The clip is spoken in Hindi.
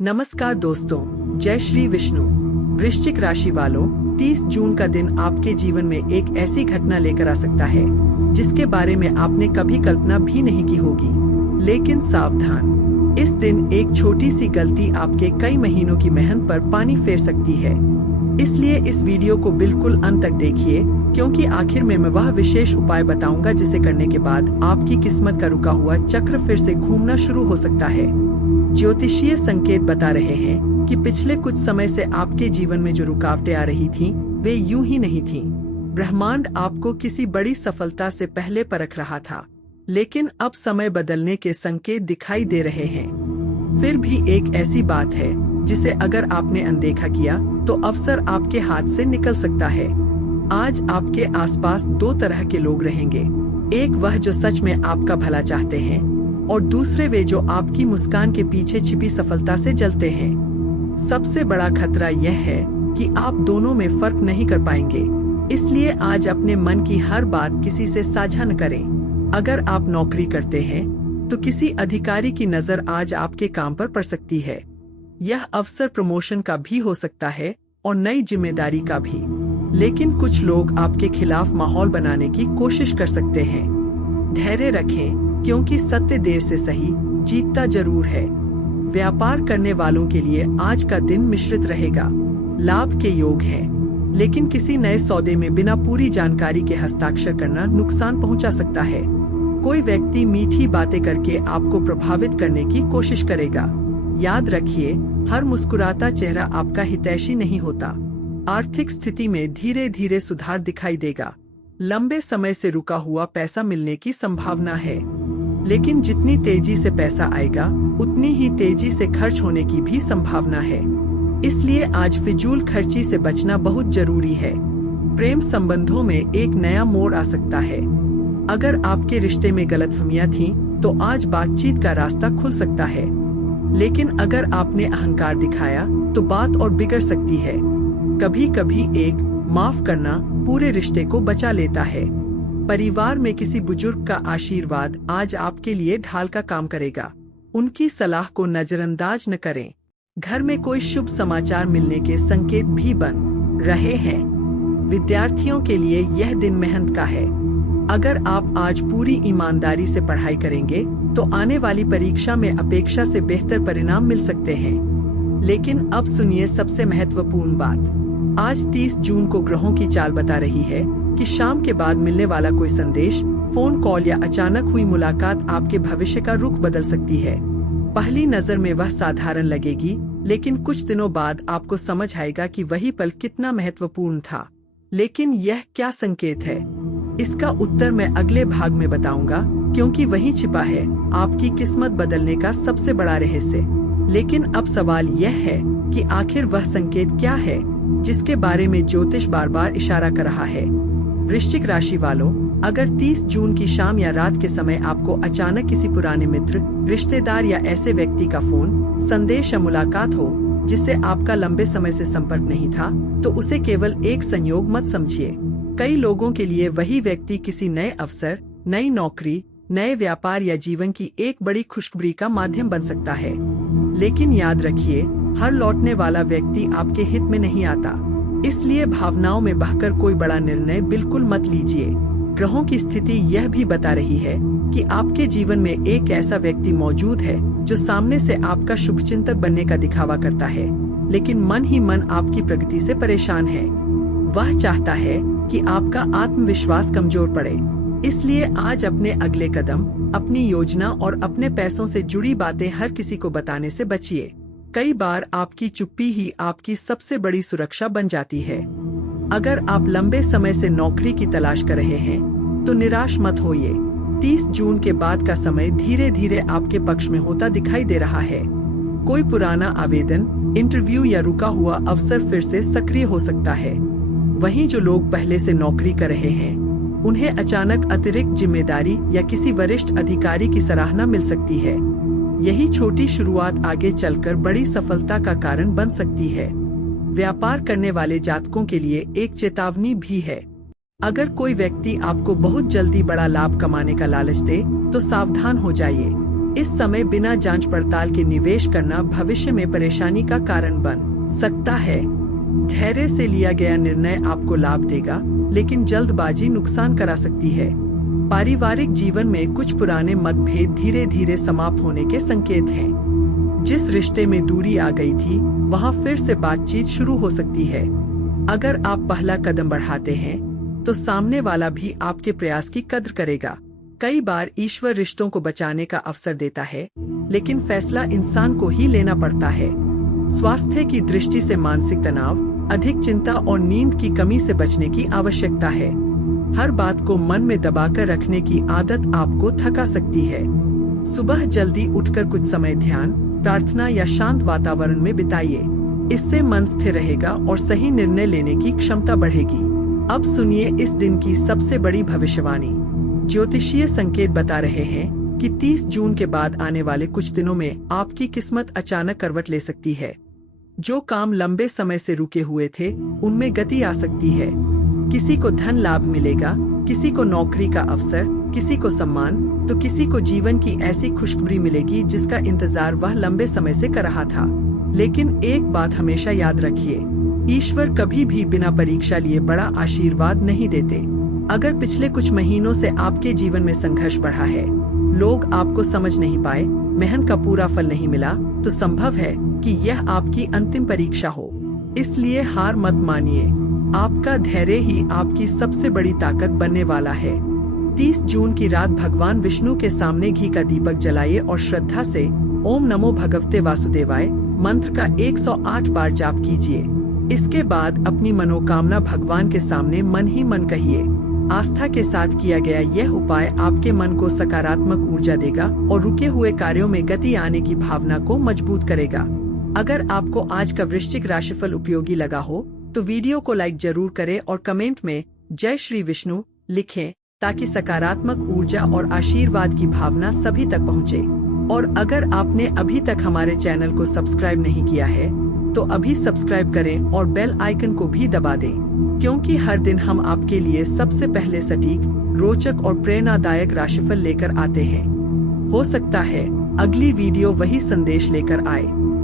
नमस्कार दोस्तों, जय श्री विष्णु। वृश्चिक राशि वालों, 30 जून का दिन आपके जीवन में एक ऐसी घटना लेकर आ सकता है जिसके बारे में आपने कभी कल्पना भी नहीं की होगी। लेकिन सावधान, इस दिन एक छोटी सी गलती आपके कई महीनों की मेहनत पर पानी फेर सकती है। इसलिए इस वीडियो को बिल्कुल अंत तक देखिए, क्योंकि आखिर में मैं वह विशेष उपाय बताऊंगा जिसे करने के बाद आपकी किस्मत का रुका हुआ चक्र फिर से घूमना शुरू हो सकता है। ज्योतिषीय संकेत बता रहे हैं कि पिछले कुछ समय से आपके जीवन में जो रुकावटें आ रही थीं, वे यूं ही नहीं थीं। ब्रह्मांड आपको किसी बड़ी सफलता से पहले परख रहा था, लेकिन अब समय बदलने के संकेत दिखाई दे रहे हैं। फिर भी एक ऐसी बात है जिसे अगर आपने अनदेखा किया तो अवसर आपके हाथ से निकल सकता है। आज आपके आसपास दो तरह के लोग रहेंगे, एक वह जो सच में आपका भला चाहते हैं और दूसरे वे जो आपकी मुस्कान के पीछे छिपी सफलता से जलते हैं। सबसे बड़ा खतरा यह है कि आप दोनों में फर्क नहीं कर पाएंगे, इसलिए आज अपने मन की हर बात किसी से साझा न करें। अगर आप नौकरी करते हैं तो किसी अधिकारी की नजर आज आपके काम पर पड़ सकती है। यह अवसर प्रमोशन का भी हो सकता है और नई जिम्मेदारी का भी, लेकिन कुछ लोग आपके खिलाफ माहौल बनाने की कोशिश कर सकते हैं। धैर्य रखें, क्योंकि सत्य देर से सही जीतता जरूर है। व्यापार करने वालों के लिए आज का दिन मिश्रित रहेगा। लाभ के योग हैं, लेकिन किसी नए सौदे में बिना पूरी जानकारी के हस्ताक्षर करना नुकसान पहुंचा सकता है। कोई व्यक्ति मीठी बातें करके आपको प्रभावित करने की कोशिश करेगा। याद रखिए, हर मुस्कुराता चेहरा आपका हितैषी नहीं होता। आर्थिक स्थिति में धीरे धीरे सुधार दिखाई देगा। लंबे समय से रुका हुआ पैसा मिलने की संभावना है, लेकिन जितनी तेजी से पैसा आएगा उतनी ही तेजी से खर्च होने की भी संभावना है। इसलिए आज फिजूल खर्ची से बचना बहुत जरूरी है। प्रेम संबंधों में एक नया मोड़ आ सकता है। अगर आपके रिश्ते में गलतफहमियां थीं, तो आज बातचीत का रास्ता खुल सकता है, लेकिन अगर आपने अहंकार दिखाया तो बात और बिगड़ सकती है। कभी कभी एक माफ करना पूरे रिश्ते को बचा लेता है। परिवार में किसी बुजुर्ग का आशीर्वाद आज आपके लिए ढाल का काम करेगा। उनकी सलाह को नजरअंदाज न करें। घर में कोई शुभ समाचार मिलने के संकेत भी बन रहे हैं। विद्यार्थियों के लिए यह दिन मेहनत का है। अगर आप आज पूरी ईमानदारी से पढ़ाई करेंगे तो आने वाली परीक्षा में अपेक्षा से बेहतर परिणाम मिल सकते हैं। लेकिन अब सुनिए सबसे महत्वपूर्ण बात। आज 30 जून को ग्रहों की चाल बता रही है कि शाम के बाद मिलने वाला कोई संदेश, फोन कॉल या अचानक हुई मुलाकात आपके भविष्य का रुख बदल सकती है। पहली नजर में वह साधारण लगेगी, लेकिन कुछ दिनों बाद आपको समझ आएगा कि वही पल कितना महत्वपूर्ण था। लेकिन यह क्या संकेत है, इसका उत्तर मैं अगले भाग में बताऊंगा, क्योंकि वही छिपा है आपकी किस्मत बदलने का सबसे बड़ा रहस्य। लेकिन अब सवाल यह है कि आखिर वह संकेत क्या है जिसके बारे में ज्योतिष बार बार इशारा कर रहा है। वृश्चिक राशि वालों, अगर 30 जून की शाम या रात के समय आपको अचानक किसी पुराने मित्र, रिश्तेदार या ऐसे व्यक्ति का फोन, संदेश या मुलाकात हो जिससे आपका लंबे समय से संपर्क नहीं था, तो उसे केवल एक संयोग मत समझिए। कई लोगों के लिए वही व्यक्ति किसी नए अवसर, नई नौकरी, नए व्यापार या जीवन की एक बड़ी खुशखबरी का माध्यम बन सकता है। लेकिन याद रखिए, हर लौटने वाला व्यक्ति आपके हित में नहीं आता, इसलिए भावनाओं में बहकर कोई बड़ा निर्णय बिल्कुल मत लीजिए। ग्रहों की स्थिति यह भी बता रही है कि आपके जीवन में एक ऐसा व्यक्ति मौजूद है जो सामने से आपका शुभचिंतक बनने का दिखावा करता है, लेकिन मन ही मन आपकी प्रगति से परेशान है। वह चाहता है कि आपका आत्मविश्वास कमजोर पड़े। इसलिए आज अपने अगले कदम, अपनी योजना और अपने पैसों से जुड़ी बातें हर किसी को बताने से बचिए। कई बार आपकी चुप्पी ही आपकी सबसे बड़ी सुरक्षा बन जाती है। अगर आप लंबे समय से नौकरी की तलाश कर रहे हैं तो निराश मत होइए। 30 जून के बाद का समय धीरे धीरे आपके पक्ष में होता दिखाई दे रहा है। कोई पुराना आवेदन, इंटरव्यू या रुका हुआ अवसर फिर से सक्रिय हो सकता है। वहीं जो लोग पहले से नौकरी कर रहे हैं, उन्हें अचानक अतिरिक्त जिम्मेदारी या किसी वरिष्ठ अधिकारी की सराहना मिल सकती है। यही छोटी शुरुआत आगे चलकर बड़ी सफलता का कारण बन सकती है। व्यापार करने वाले जातकों के लिए एक चेतावनी भी है। अगर कोई व्यक्ति आपको बहुत जल्दी बड़ा लाभ कमाने का लालच दे तो सावधान हो जाइए। इस समय बिना जांच पड़ताल के निवेश करना भविष्य में परेशानी का कारण बन सकता है। धैर्य से लिया गया निर्णय आपको लाभ देगा, लेकिन जल्दबाजी नुकसान करा सकती है। पारिवारिक जीवन में कुछ पुराने मतभेद धीरे धीरे समाप्त होने के संकेत हैं। जिस रिश्ते में दूरी आ गई थी, वहां फिर से बातचीत शुरू हो सकती है। अगर आप पहला कदम बढ़ाते हैं, तो सामने वाला भी आपके प्रयास की कद्र करेगा। कई बार ईश्वर रिश्तों को बचाने का अवसर देता है, लेकिन फैसला इंसान को ही लेना पड़ता है। स्वास्थ्य की दृष्टि से मानसिक तनाव, अधिक चिंता और नींद की कमी से बचने की आवश्यकता है। हर बात को मन में दबाकर रखने की आदत आपको थका सकती है। सुबह जल्दी उठकर कुछ समय ध्यान, प्रार्थना या शांत वातावरण में बिताइए। इससे मन स्थिर रहेगा और सही निर्णय लेने की क्षमता बढ़ेगी। अब सुनिए इस दिन की सबसे बड़ी भविष्यवाणी। ज्योतिषीय संकेत बता रहे हैं कि 30 जून के बाद आने वाले कुछ दिनों में आपकी किस्मत अचानक करवट ले सकती है। जो काम लंबे समय से रुके हुए थे, उनमें गति आ सकती है। किसी को धन लाभ मिलेगा, किसी को नौकरी का अवसर, किसी को सम्मान, तो किसी को जीवन की ऐसी खुशखबरी मिलेगी जिसका इंतजार वह लंबे समय से कर रहा था। लेकिन एक बात हमेशा याद रखिए, ईश्वर कभी भी बिना परीक्षा लिए बड़ा आशीर्वाद नहीं देते। अगर पिछले कुछ महीनों से आपके जीवन में संघर्ष बढ़ा है, लोग आपको समझ नहीं पाए, मेहनत का पूरा फल नहीं मिला, तो संभव है कि यह आपकी अंतिम परीक्षा हो। इसलिए हार मत मानिए। आपका धैर्य ही आपकी सबसे बड़ी ताकत बनने वाला है। 30 जून की रात भगवान विष्णु के सामने घी का दीपक जलाइए और श्रद्धा से ओम नमो भगवते वासुदेवाय मंत्र का 108 बार जाप कीजिए। इसके बाद अपनी मनोकामना भगवान के सामने मन ही मन कहिए। आस्था के साथ किया गया यह उपाय आपके मन को सकारात्मक ऊर्जा देगा और रुके हुए कार्यों में गति आने की भावना को मजबूत करेगा। अगर आपको आज का वृश्चिक राशिफल उपयोगी लगा हो, तो वीडियो को लाइक जरूर करें और कमेंट में जय श्री विष्णु लिखें, ताकि सकारात्मक ऊर्जा और आशीर्वाद की भावना सभी तक पहुंचे। और अगर आपने अभी तक हमारे चैनल को सब्सक्राइब नहीं किया है, तो अभी सब्सक्राइब करें और बेल आइकन को भी दबा दें, क्योंकि हर दिन हम आपके लिए सबसे पहले सटीक, रोचक और प्रेरणादायक राशिफल लेकर आते हैं। हो सकता है अगली वीडियो वही संदेश लेकर आए।